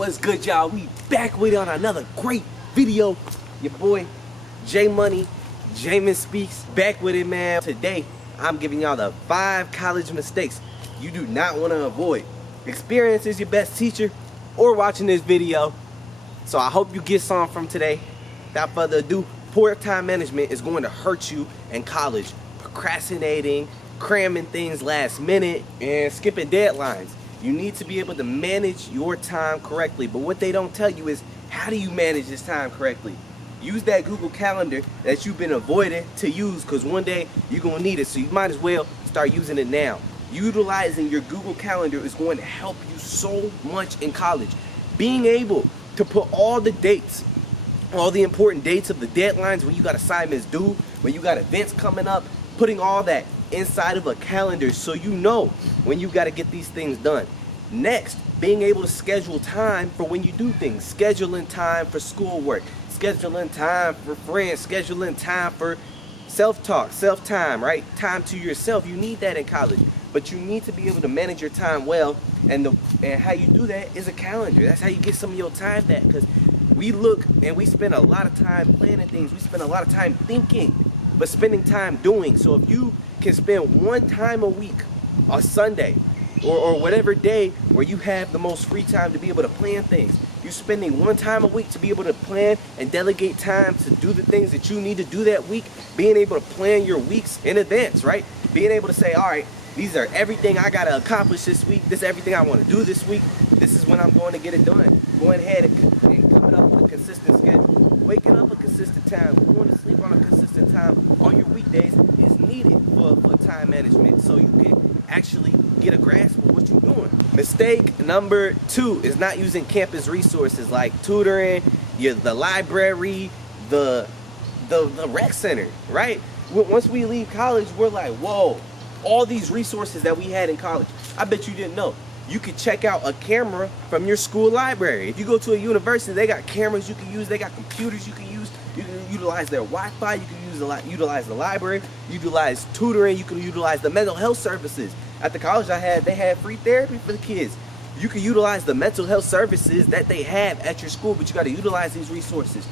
What's good, y'all? We back with it on another great video. Your boy Jaimon, Jaimon Speaks, back with it, man. Today I'm giving y'all the 5 college mistakes you do not want to avoid. Experience is your best teacher, or watching this video. So I hope you get some from today. Without further ado, poor time management is going to hurt you in college. Procrastinating, cramming things last minute, and skipping deadlines. You need to be able to manage your time correctly. But what they don't tell you is, how do you manage this time correctly? Use that Google Calendar that you've been avoiding to use, because one day you're going to need it. So you might as well start using it now. Utilizing your Google Calendar is going to help you so much in college. Being able to put all the dates, all the important dates of the deadlines, when you got assignments due, when you got events coming up, putting all that inside of a calendar so you know when you got to get these things done. Next, being able to schedule time for when you do things. Scheduling time for schoolwork, scheduling time for friends, scheduling time for self-talk, self-time, right? Time to yourself. You need that in college, but you need to be able to manage your time well, and how you do that is a calendar. That's how you get some of your time back, because we look and we spend a lot of time planning things. We spend a lot of time thinking, but spending time doing. So if you can spend one time a week, a Sunday, or whatever day where you have the most free time to be able to plan things, you spending one time a week to be able to plan and delegate time to do the things that you need to do that week, being able to plan your weeks in advance, right? Being able to say, all right, these are everything I got to accomplish this week. This is everything I want to do this week. This is when I'm going to get it done. Going ahead and coming up with a consistent schedule. Waking up a consistent time, going to sleep on a consistent time on your weekdays is needed for time management, so you can actually get a grasp of what you're doing. Mistake number 2 is not using campus resources like tutoring, the library, the rec center, right? Once we leave college, we're like, whoa, all these resources that we had in college. I bet you didn't know. You could check out a camera from your school library. If you go to a university, they got cameras you can use, they got computers you can use, you can utilize their Wi-Fi, you can utilize the library, utilize tutoring, you can utilize the mental health services. At the college they had free therapy for the kids. You can utilize the mental health services that they have at your school, but you got to utilize these resources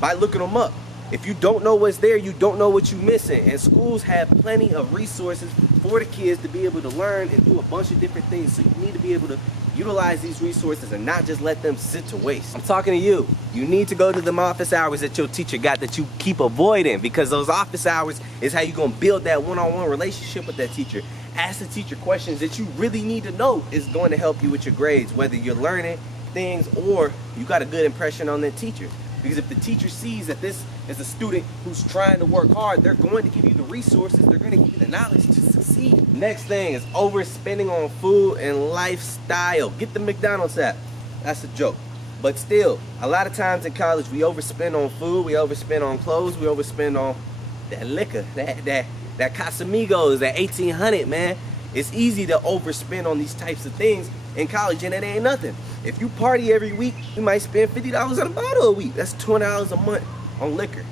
by looking them up. If you don't know what's there, you don't know what you're missing. And schools have plenty of resources for the kids to be able to learn and do a bunch of different things. So you need to be able to utilize these resources and not just let them sit to waste. I'm talking to you. You need to go to them office hours that your teacher got that you keep avoiding, because those office hours is how you're going to build that one-on-one relationship with that teacher. Ask the teacher questions that you really need to know is going to help you with your grades, whether you're learning things or you got a good impression on that teacher. Because if the teacher sees that this is a student who's trying to work hard, they're going to give you the resources, they're going to give you the knowledge to succeed. Next thing is overspending on food and lifestyle. Get the McDonald's app. That's a joke. But still, a lot of times in college, we overspend on food, we overspend on clothes, we overspend on that liquor, that Casamigos, that 1800, man. It's easy to overspend on these types of things in college, and it ain't nothing. If you party every week, you might spend $50 on a bottle a week. That's $20 a month on liquor.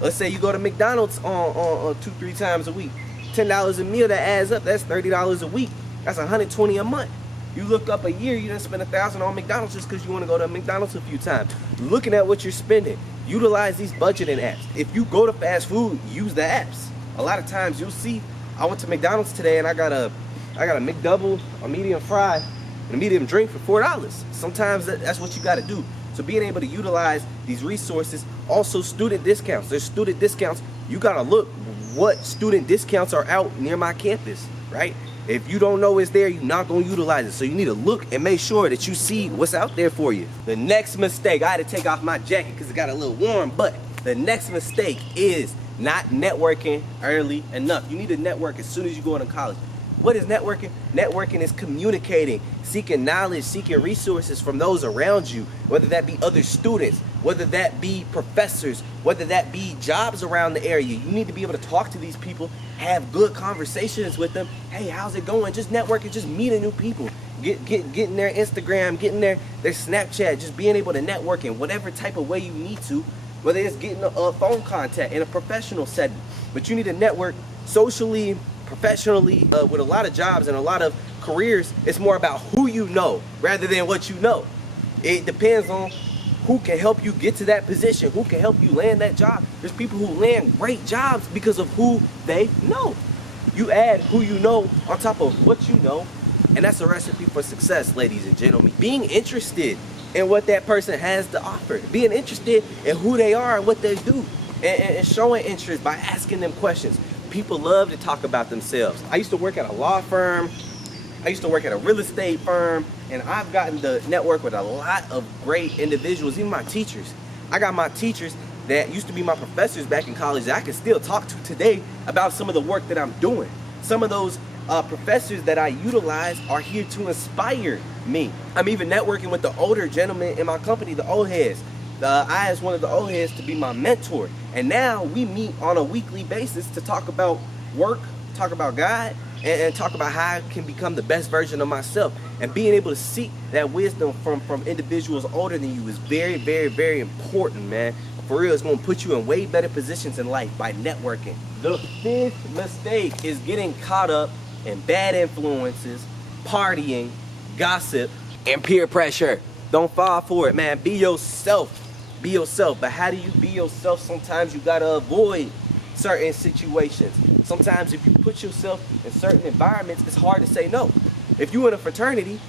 Let's say you go to McDonald's on 2-3 times a week. $10 a meal, that adds up. That's $30 a week. That's $120 a month. You look up a year, you done spend $1,000 on McDonald's just because you want to go to McDonald's a few times. Looking at what you're spending, utilize these budgeting apps. If you go to fast food, use the apps. A lot of times you'll see, I went to McDonald's today and I got a McDouble, a medium fry, and a medium drink for $4. Sometimes that's what you got to do. So being able to utilize these resources. Also student discounts. There's student discounts. You got to look what student discounts are out near my campus, right? If you don't know it's there, you're not going to utilize it. So you need to look and make sure that you see what's out there for you. The next mistake, I had to take off my jacket because it got a little warm, but the next mistake is not networking early enough. You need to network as soon as you go into college. What is networking? Networking is communicating, seeking knowledge, seeking resources from those around you, whether that be other students, whether that be professors, whether that be jobs around the area. You need to be able to talk to these people, have good conversations with them. Hey, how's it going? Just networking, just meeting new people, getting their Instagram, getting their Snapchat, just being able to network in whatever type of way you need to, whether it's getting a phone contact in a professional setting. But you need to network socially, professionally, with a lot of jobs and a lot of careers. It's more about who you know rather than what you know. It depends on who can help you get to that position, who can help you land that job. There's people who land great jobs because of who they know. You add who you know on top of what you know, and that's a recipe for success, ladies and gentlemen. Being interested in what that person has to offer, being interested in who they are and what they do, and showing interest by asking them questions. People love to talk about themselves. I used to work at a law firm. I used to work at a real estate firm, and I've gotten to network with a lot of great individuals, even my teachers. I got my teachers that used to be my professors back in college that I can still talk to today about some of the work that I'm doing. Some of those professors that I utilize are here to inspire me. I'm even networking with the older gentlemen in my company, the old heads. I asked one of the old heads to be my mentor, and now we meet on a weekly basis to talk about work, talk about God, and talk about how I can become the best version of myself. And being able to seek that wisdom from individuals older than you is very, very, very important, man. For real, it's going to put you in way better positions in life by networking. The fifth mistake is getting caught up in bad influences, partying, gossip, and peer pressure. Don't fall for it, man. Be yourself. Be yourself. But how do you be yourself? Sometimes you got to avoid certain situations. Sometimes if you put yourself in certain environments, it's hard to say no. If you're in a fraternity,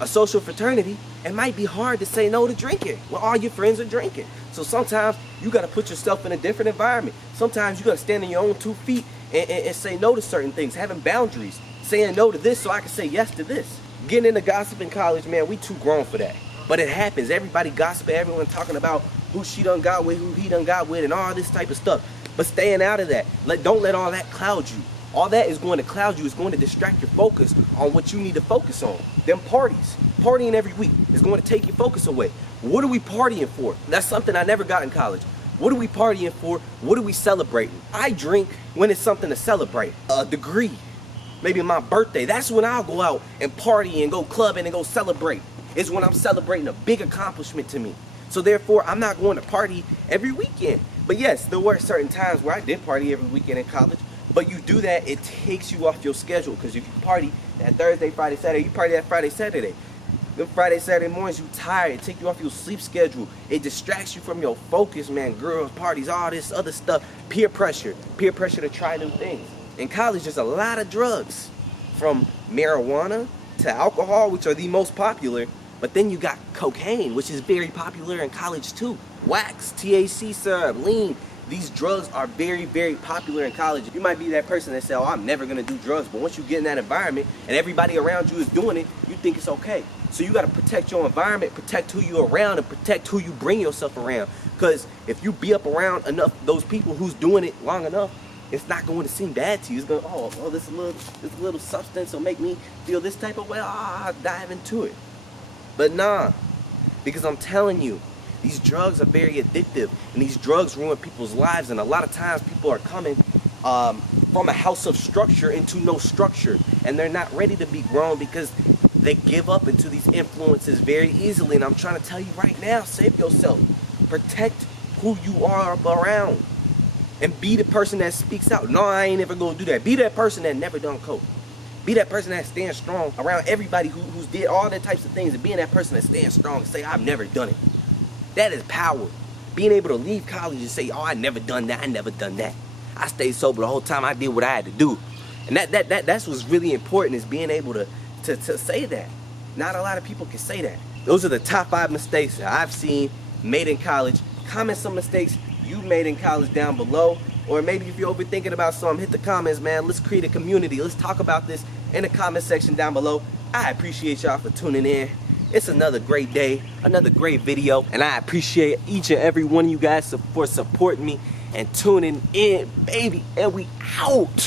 a social fraternity, it might be hard to say no to drinking when all your friends are drinking. So sometimes you got to put yourself in a different environment. Sometimes you got to stand on your own 2 feet and say no to certain things, having boundaries, saying no to this so I can say yes to this. Getting into gossip in college, man, we too grown for that. But it happens. Everybody gossiping, everyone talking about who she done got with, who he done got with, and all this type of stuff. But staying out of that. Don't let all that cloud you. All that is going to cloud you. It's going to distract your focus on what you need to focus on. Them parties. Partying every week is going to take your focus away. What are we partying for? That's something I never got in college. What are we partying for? What are we celebrating? I drink when it's something to celebrate. A degree. Maybe my birthday. That's when I'll go out and party and go clubbing and go celebrate. It's when I'm celebrating a big accomplishment to me. So therefore, I'm not going to party every weekend. But yes, there were certain times where I did party every weekend in college. But you do that, it takes you off your schedule. Because if you party that Thursday, Friday, Saturday, you party that Friday, Saturday. Then Friday, Saturday mornings, you tired. It takes you off your sleep schedule. It distracts you from your focus, man. Girls, parties, all this other stuff. Peer pressure. Peer pressure to try new things. In college, there's a lot of drugs. From marijuana to alcohol, which are the most popular. But then you got cocaine, which is very popular in college too. Wax, THC syrup, lean. These drugs are very, very popular in college. You might be that person that say, oh, I'm never gonna do drugs. But once you get in that environment and everybody around you is doing it, you think it's okay. So you gotta protect your environment, protect who you're around, and protect who you bring yourself around. Because if you be up around enough those people who's doing it long enough, it's not going to seem bad to you. It's going, oh, this little substance will make me feel this type of way. I'll dive into it. But nah, because I'm telling you, these drugs are very addictive, and these drugs ruin people's lives, and a lot of times people are coming from a house of structure into no structure, and they're not ready to be grown because they give up into these influences very easily. And I'm trying to tell you right now, save yourself. Protect who you are around, and be the person that speaks out. No, I ain't ever gonna do that. Be that person that never done coke. Be that person that stands strong around everybody who's did all the types of things, and being that person that stands strong and say, I've never done it. That is power. Being able to leave college and say, oh, I never done that, I never done that. I stayed sober the whole time, I did what I had to do. And that's what's really important, is being able to say that. Not a lot of people can say that. Those are the top 5 mistakes that I've seen made in college. Comment some mistakes you made in college down below. Or maybe if you're overthinking about something, hit the comments, man. Let's create a community. Let's talk about this in the comment section down below. I appreciate y'all for tuning in. It's another great day, another great video, and I appreciate each and every one of you guys for supporting me and tuning in, baby. And we out.